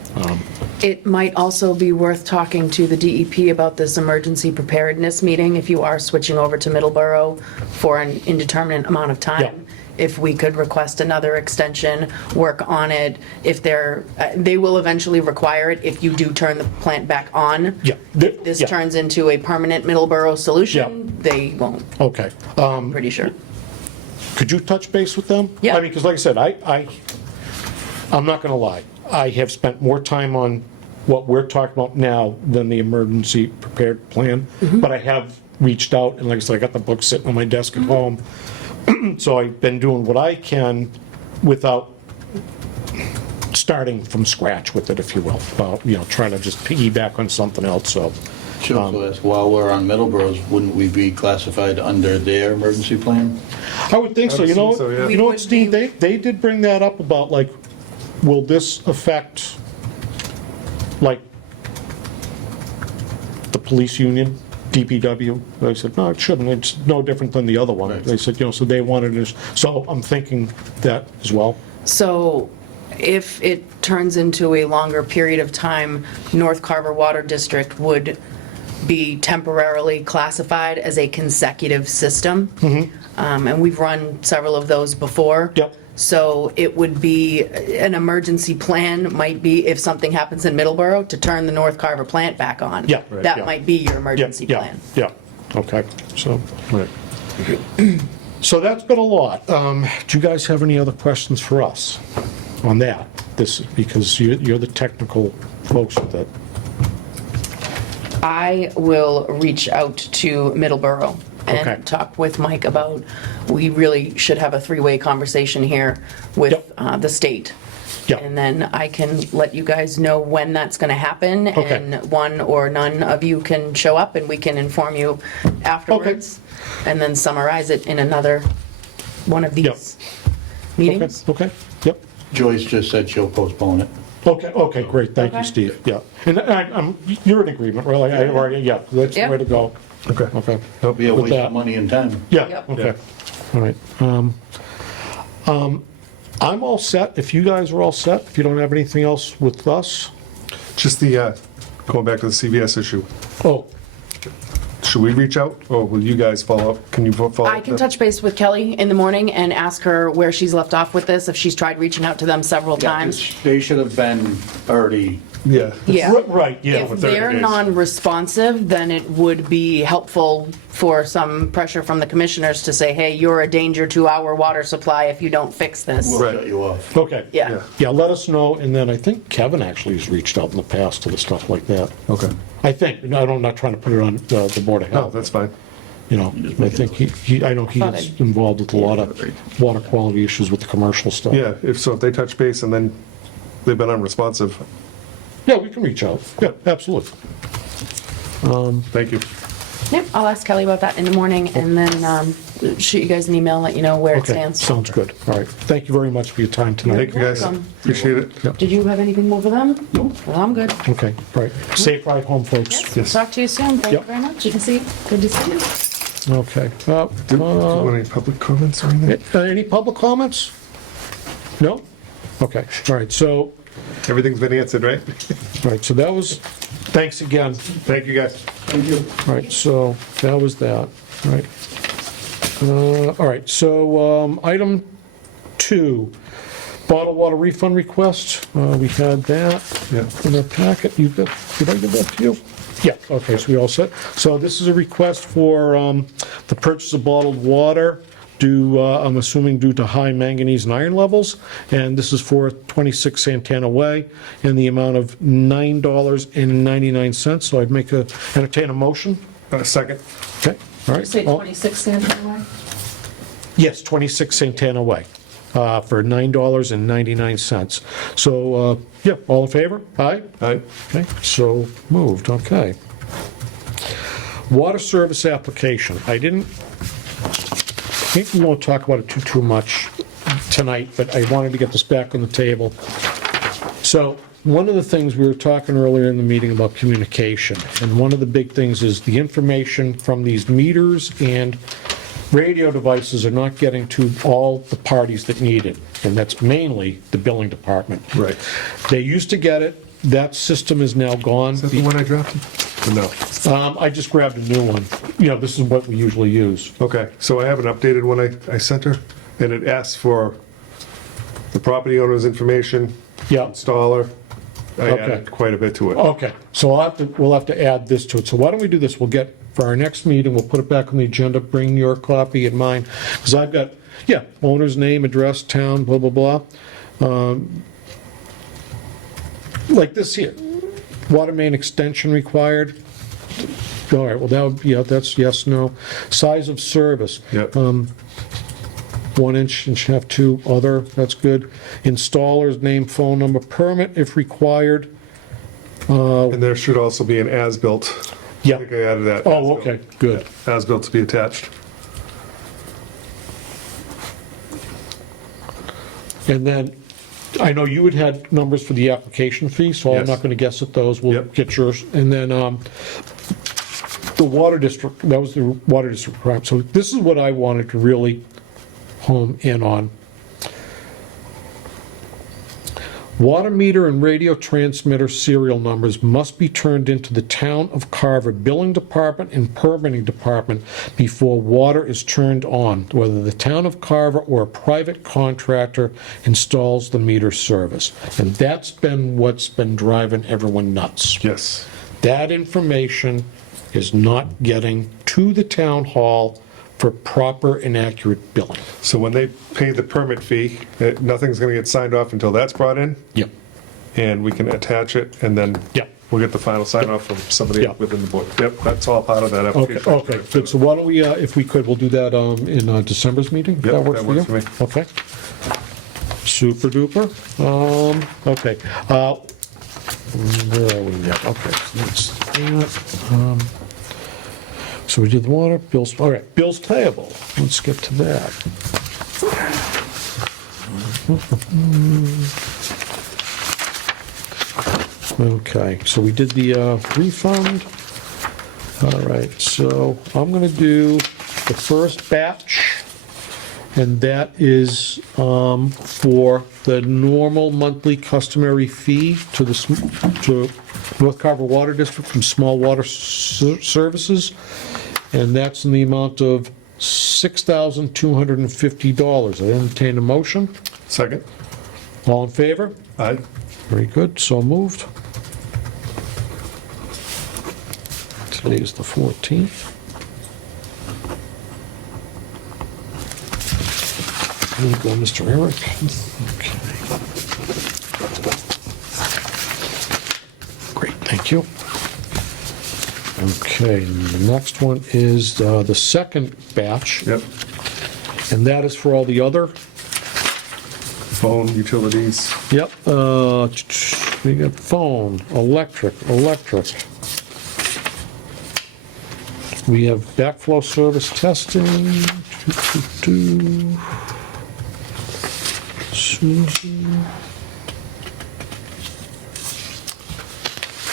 It might also be worth talking to the DEP about this emergency preparedness meeting if you are switching over to Middleborough for an indeterminate amount of Yeah. time. If we could request another extension, work on it, if they will eventually require it if you do turn the plant back on. Yeah. If this Yeah. turns into a permanent Middleborough solution, they won't, Okay. I'm pretty sure. Could you touch base with them? Yeah. I mean, because like I said, I'm not gonna lie, I have spent more time on what we're talking about now than the emergency prepared plan, but I have reached out, and like I said, I got the book sitting on my desk at home, so I've been doing what I can without starting from scratch with it, if you will, trying to just piggyback on something else, so. Should also ask, while we're on Middleborough's, wouldn't we be classified under their emergency plan? I would think so, you know, I would assume so, yeah. you know We what, would Steve, be- they did bring that up about, like, will this affect, like, the police union, DPW? They said, no, it shouldn't, it's no different than the other one. Right. They said, so they wanted this, so I'm thinking that as well. So if it turns into a longer period of time, North Carver Water District would be temporarily classified as a consecutive system. And we've run several of those before. Yep. So it would be, an emergency plan might be, if something happens in Middleborough, to turn the North Carver plant back on. Yeah, right, That yeah. might be your Yeah, emergency yeah, plan. yeah, okay, so, Right. so that's been a lot. Do you guys have any other questions for us on that? This, because you're the technical folks with it. I will reach out to Middleborough Okay. and talk with Mike about, we really should have a three-way conversation here with Yep. the state. Yep. And then I can let you guys know when that's going to happen. Okay. And one or none of you can show up and we can inform you afterwards. And then summarize it in another one of these meetings. Okay, yep. Joyce just said she'll postpone it. Okay, great, thank you, Okay. Steve, yeah. And you're in agreement, really, I already, yeah, that's the Yeah. way to go. Okay. Okay. Be a With waste that. of money and time. Yeah, Yep. okay, all right. I'm all set, if you guys are all set, if you don't have anything else with us. Just the, going back to the CVS issue, Oh, should we reach out, or will you guys follow up? Can you follow up? I can touch base with Kelly in the morning and ask her where she's left off with this, if she's tried reaching out to them several times. They should have been already, Yeah. Yeah. right, yeah. If with 30 they're days. non-responsive, then it would be helpful for some pressure from the commissioners to say, hey, you're a danger to our water supply if you don't fix this. we'll Right. shut you off. Okay. Yeah. Yeah, let us know, and then I think Kevin actually has reached out in the past to the stuff like that. Okay. I think, no, I'm not trying to put it on the Board of No, Health. that's fine. I think I know Thought he's I'd- involved with a lot of water quality issues with the commercial stuff. Yeah, if they touch base and then they've been unresponsive, Yeah, we can reach out, yeah, absolutely. thank you. Yep, I'll ask Kelly about that in the morning and then shoot you guys an email, let you know where it Okay, stands. sounds good, all right. Thank you very much for your time tonight. Thank you, guys. Welcome. Appreciate it. Did you have anything more for them? No. Well, I'm good. Okay, all right. Safe ride home, folks. Yes, talk to you soon. Thank you Yep. very much. You can see, good to see you. Okay. Do you want any public comments or anything? Any public comments? No? Okay, all right, so, Everything's been answered, right? all right, so that was, thanks again. Thank you, guys. All right, so that was that, all right. All right, so item 2, bottled water refund request. We had that Yeah. in our packet. Did I give that to you? Yeah, okay, so we all set. So this is a request for the purchase of bottled water due, I'm assuming due to high manganese and iron levels. And this is for 26 Santana Way in the amount of $9.99. So I'd entertain a motion. Second. Okay, all right. Say All- 26 Santana Way? Yes, 26 Santana Way. for $9.99. So, yeah, all in favor? Aye? Aye. Okay, so moved, okay. Water service application, I think we won't talk about it too much tonight, but I wanted to get this back on the table. So, one of the things we were talking earlier in the meeting about communication, and one of the big things is the information from these meters and radio devices are not getting to all the parties that need it, and that's mainly the billing department. Right. They used to get it, that system is now gone. Is that the one I drafted? Or no? I just grabbed a new one. You know, this is what we usually use. Okay, so I have an updated one I sent her, and it asks for the property owner's information, Yeah. installer. I Okay. added quite a bit to it. Okay, so we'll have to add this to it. So why don't we do this? We'll get, for our next meeting, we'll put it back on the agenda, bring your copy and mine, because I've got, yeah, owner's name, address, town, blah, blah, blah. Like this here, water main extension required. All right, well, that would, yeah, that's yes, no. Size of service. Yep. 1 inch, inch and a half, 2, other, that's good. Installer's name, phone number, permit if required. And there should also be an as-built. Yeah. I think I added that. Oh, as-built. okay, good. As-built to be attached. And then, I know you had numbers for the application fee, so I'm Yes. not gonna guess at those, we'll Yep. get yours. And then, the water district, that was the water district crime. So this is what I wanted to really home in on. Water meter and radio transmitter serial numbers must be turned into the Town of Carver Billing Department and Permitting Department before water is turned on, whether the Town of Carver or a private contractor installs the meter service. And that's been what's been driving everyone nuts. Yes. That information is not getting to the town hall for proper and accurate billing. So when they pay the permit fee, nothing's gonna get signed off until that's brought in, Yep. and we can attach it, and then Yep. we'll get the final sign-off from somebody Yeah. within the board. Yep, that's all part of that Okay, application. okay, good. So why don't we, if we could, we'll do that in December's meeting? If Yep, that works that for you? works for Okay. Super duper. Okay. Where are we at? Okay, so that's that. So we did the water, bills, all right, bills payable. Let's get to that. Okay, so we did the refund. All right, so I'm gonna do the first batch, and that is for the normal monthly customary fee to to North Carver Water District from Small Water Services, and that's in the amount of $6,250. I entertain a motion. Second? All in favor? Aye. Very good, so moved. Today is the 14th. There you go, Mr. Eric. Okay. Great, thank you. Okay, and the next one is the second batch, Yep. and that is for all the other. Phone, utilities. Yep, we got phone, electric. We have backflow service testing. Susan.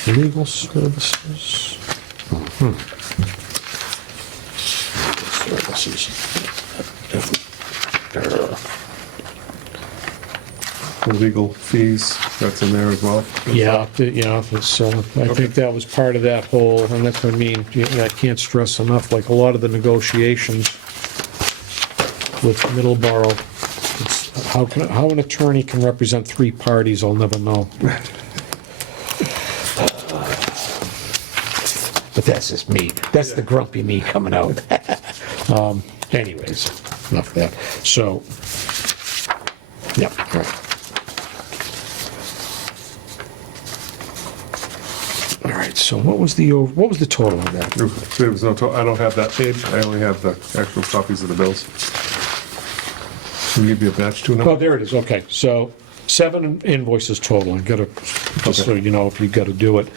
Legal services. Services. The legal fees, that's in there as well. Yeah, it's, I think that was part of that whole, and that's what I mean, I can't stress enough, like a lot of the negotiations with Middleborough, it's how an attorney can represent three parties, I'll never know. But that's just me, that's the grumpy me coming out. Anyways, enough of that, so, yeah, all right. All right, so what was the total on that? There was no, I don't have that page, I only have the actual copies of the bills. Can you give me a batch two Oh, number? there it is, okay. So 7 invoices total, I gotta, just so Okay. you know if you gotta do it.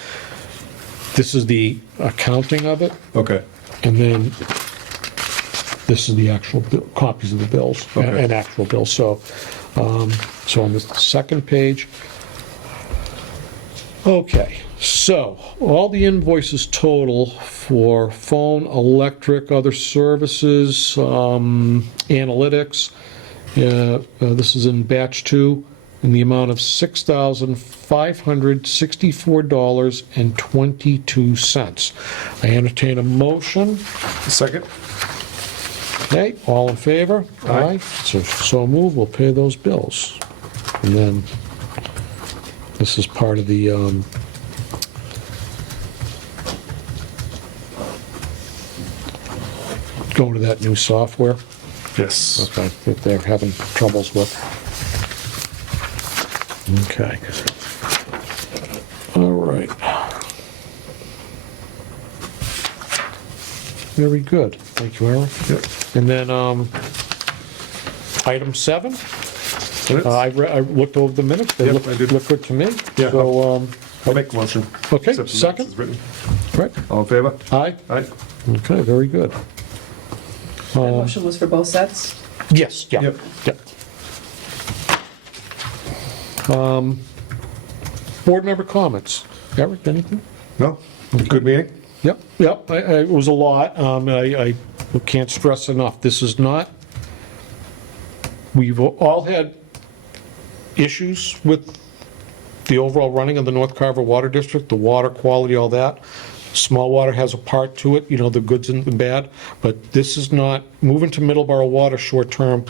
This is the accounting of it, Okay, and then this is the actual copies of the bills, Okay. and actual bills. So, so on the second page, okay, so all the invoices total for phone, electric, other services, analytics, this is in batch 2, in the amount of $6,564.22. I entertain a motion. second? Okay, all in favor? Aye. So move, we'll pay those bills. And then, this is part of the, going to that new software, Yes. okay, that they're having troubles with. Okay. All right. Very good, thank you, Eric. Yep. And then, item 7, Minutes? I looked over the minutes, they Yep, I did. look good to me. Yeah. So, I'll make the motion. okay, Accept the minutes second? as written. right, All in favor? aye, Aye. okay, very good. The motion was for both sets? Yes, yeah, Yep. yeah. Board member comments. Eric, anything? No? Good meeting? Yep, yep, it was a lot. I can't stress enough, this is not, we've all had issues with the overall running of the North Carver Water District, the water quality, all that. Small water has a part to it, you know, the goods and the bad, but this is not, moving to Middleborough Water short-term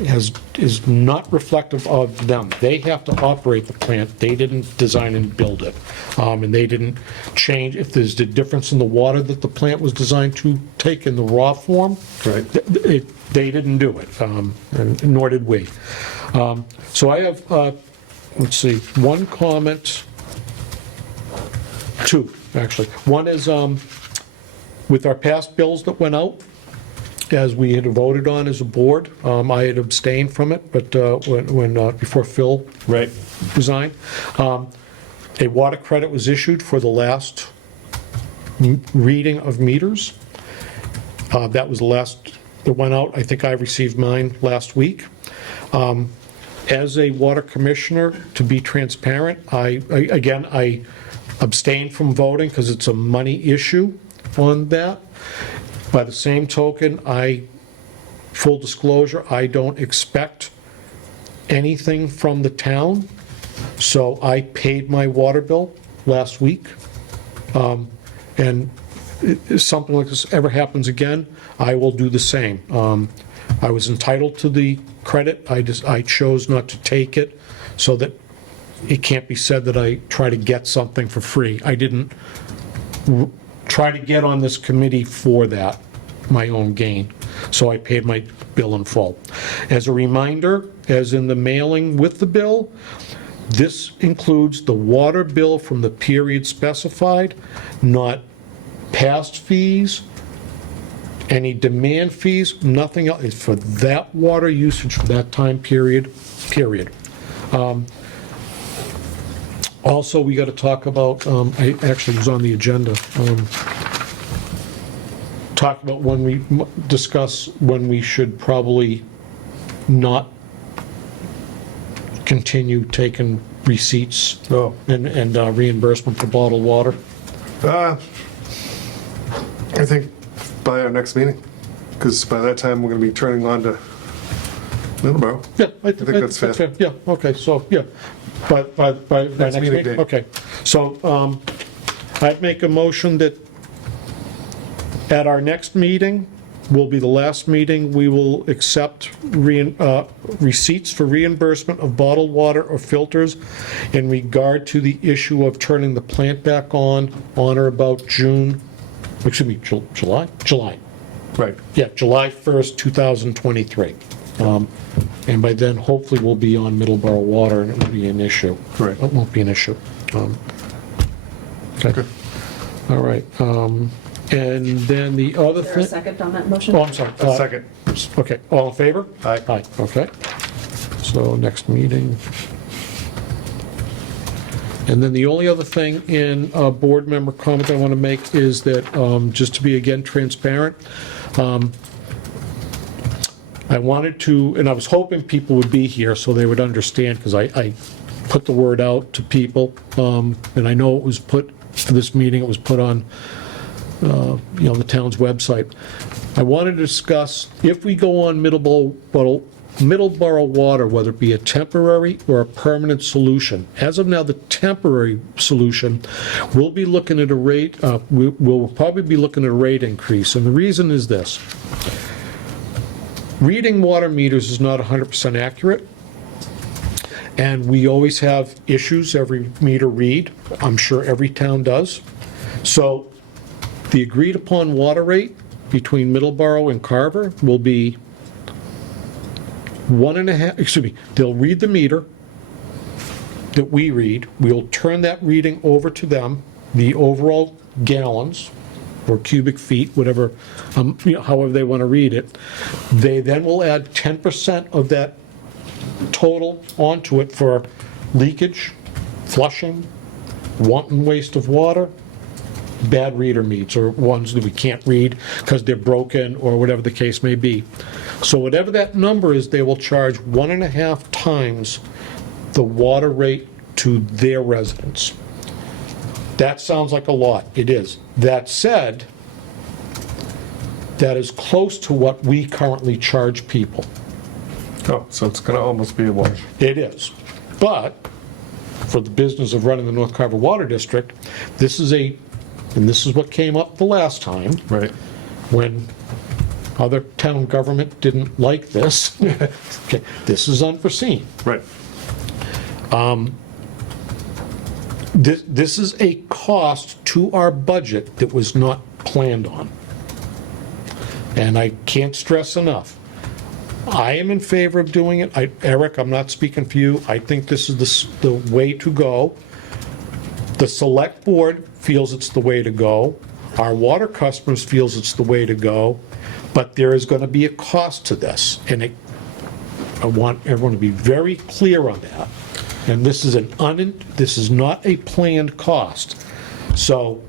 is not reflective of them. They have to operate the plant, they didn't design and build it. And they didn't change, if there's a difference in the water that the plant was designed to take in the raw form, Right. they didn't do it, and nor did we. So I have, let's see, one comment, two, actually. One is with our past bills that went out, as we had voted on as a board, I had abstained from it, but before Phil Right. resigned, a water credit was issued for the last reading of meters. That was the last that went out. I think I received mine last week. As a water commissioner, to be transparent, I abstained from voting because it's a money issue on that. By the same token, full disclosure, I don't expect anything from the town, so I paid my water bill last week. And if something like this ever happens again, I will do the same. I was entitled to the credit, I chose not to take it, so that it can't be said that I try to get something for free. I didn't try to get on this committee for that, my own gain. So I paid my bill in full. As a reminder, as in the mailing with the bill, this includes the water bill from the period specified, not past fees, any demand fees, nothing else. It's for that water usage for that time period, period. Also, we got to talk about, I actually was on the agenda, talk about when we discuss when we should probably not continue taking receipts Oh. and reimbursement for bottled water. I think by our next meeting, because by that time, we're gonna be turning on to Middleborough. Yeah, I think that's fair. Yeah, okay, so, yeah, but by next meeting meeting? date. Okay, so I'd make a motion that at our next meeting, will be the last meeting, we will accept receipts for reimbursement of bottled water or filters in regard to the issue of turning the plant back on or about July? July. Right. Yeah, July 1st, 2023. And by then, hopefully, we'll be on Middleborough Water, and it won't be an issue. Correct. It won't be an issue. Okay. All right. And then the other Is there a thing, second on that motion? oh, I'm sorry. A second. Okay, all in favor? Aye. Aye, okay. So next meeting. And then the only other thing in board member comment I want to make is that, just to be again transparent, I wanted to, and I was hoping people would be here so they would understand, because I put the word out to people, and I know it was put, for this meeting, it was put on, the town's website. I wanted to discuss, if we go on Middleborough water, whether it be a temporary or a permanent solution. As of now, the temporary solution, we'll be looking at a rate, we'll probably be looking at a rate increase, and the reason is this. Reading water meters is not 100% accurate, and we always have issues every meter read. I'm sure every town does. So the agreed upon water rate between Middleborough and Carver will be 1.5, they'll read the meter that we read, we'll turn that reading over to them, the overall gallons or cubic feet, whatever, however they want to read it. They then will add 10% of that total onto it for leakage, flushing, wanton waste of water, bad reader meets, or ones that we can't read because they're broken or whatever the case may be. So whatever that number is, they will charge 1.5 times the water rate to their residents. That sounds like a lot. It is. That said, that is close to what we currently charge people. Oh, so it's gonna almost be a wash. It is. But for the business of running the North Carver Water District, this is what came up the last time, Right. when other town government didn't like this. Okay, this is unforeseen. Right. This is a cost to our budget that was not planned on. And I can't stress enough, I am in favor of doing it. Eric, I'm not speaking for you. I think this is the way to go. The select board feels it's the way to go. Our water customers feels it's the way to go. But there is going to be a cost to this. And I want everyone to be very clear on that. And this is this is not a planned cost. So,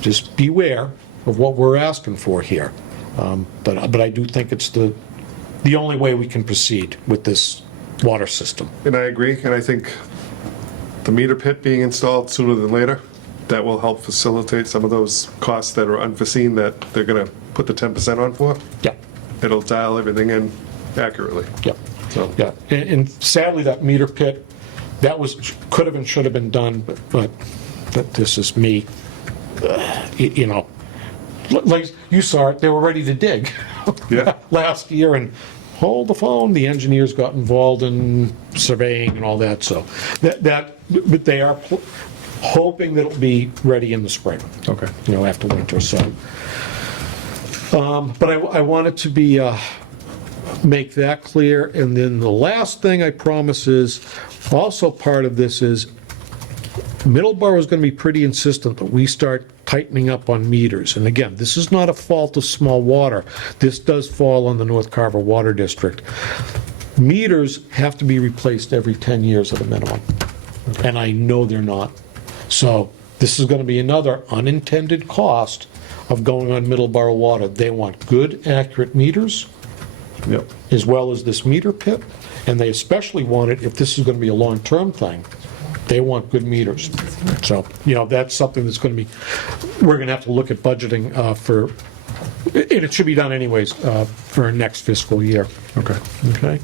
just beware of what we're asking for here. But I do think it's the only way we can proceed with this water system. And I agree, and I think the meter pit being installed sooner than later, that will help facilitate some of those costs that are unforeseen that they're gonna put the 10% on for. Yeah, It'll dial everything in accurately. yeah, So, yeah. And sadly, that meter pit, could have and should have been done, but this is me, like you saw it, they were ready to dig Yeah. last year, and hold the phone, the engineers got involved in surveying and all that, so but they are hoping that it'll be ready in the spring. Okay. After winter, so. But I wanted to make that clear, and then the last thing I promise is, also part of this is, Middleborough is gonna be pretty insistent that we start tightening up on meters. And again, this is not a fault of small water. This does fall on the North Carver Water District. Meters have to be replaced every 10 years at a minimum. And I know they're not. So this is gonna be another unintended cost of going on Middleborough Water. They want good, accurate meters, Yep. as well as this meter pit, and they especially want it, if this is gonna be a long-term thing, they want good meters. So, that's something that's gonna be, we're gonna have to look at budgeting for, and it should be done anyways, for our next fiscal year. Okay. Okay?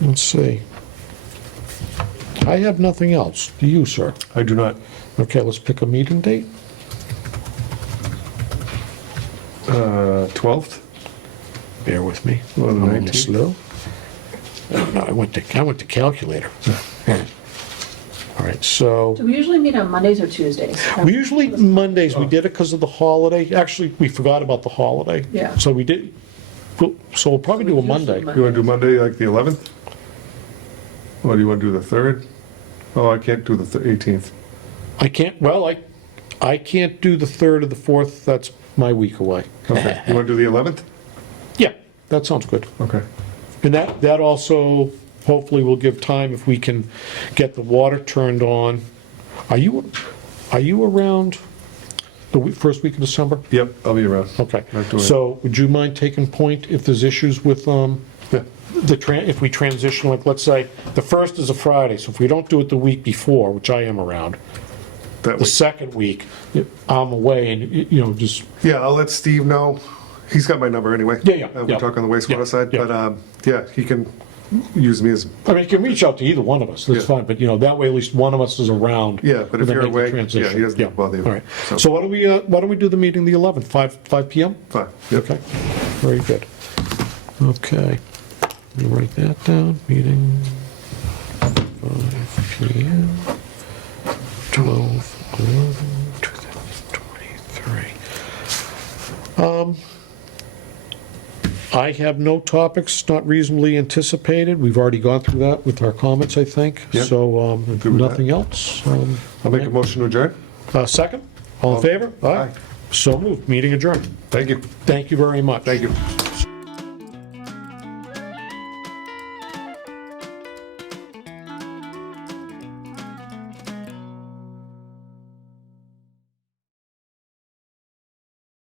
Let's see. I have nothing else. Do you, sir? I do not. Okay, let's pick a meeting date. 12th? Bear with me. Well, the I'm a little 19th. slow. No, I went to calculator. All right, so, Do we usually meet on Mondays or Tuesdays? we usually Mondays, we did it because of the holiday. Actually, we forgot about the holiday. Yeah. So we did, so we'll probably do a Usually Monday. Monday. You wanna do Monday, like the 11th? Or do you wanna do the 3rd? Oh, I can't do the 18th. I can't, well, I can't do the 3rd or the 4th, that's my week away. Okay, you want to do the 11th? Yeah, that sounds good. Okay. And that also hopefully will give time if we can get the water turned on. Are you around the first week of December? Yep, I'll be around. Okay, Not doing it. so would you mind taking point if there's issues with, Yeah, if we transition, like, let's say, the 1st is a Friday, so if we don't do it the week before, which I am around, that the week. second week, I'm away and, just, Yeah, I'll let Steve know. He's got my number anyway. Yeah. We'll talk on the wastewater Yeah, side, yeah. but, yeah, he can use me as, I mean, you can reach out to either one of us, that's Yeah. fine, but, that way at least one of us is around. Yeah, but if when they you're make the away, transition. yeah, he doesn't have to bother you, All right, so. so why don't we do the meeting the 11th, 5 PM? fine. Yep. Okay, very good. Okay, let me write that down, meeting 5 PM, 12/11/2023. I have no topics not reasonably anticipated. We've already gone through that with our comments, I think. Yeah, So, good with that. nothing else. I'll make a motion to adjourn. Second? All in favor? Aye. So moved. Meeting adjourned. Thank you. Thank you very much. Thank you.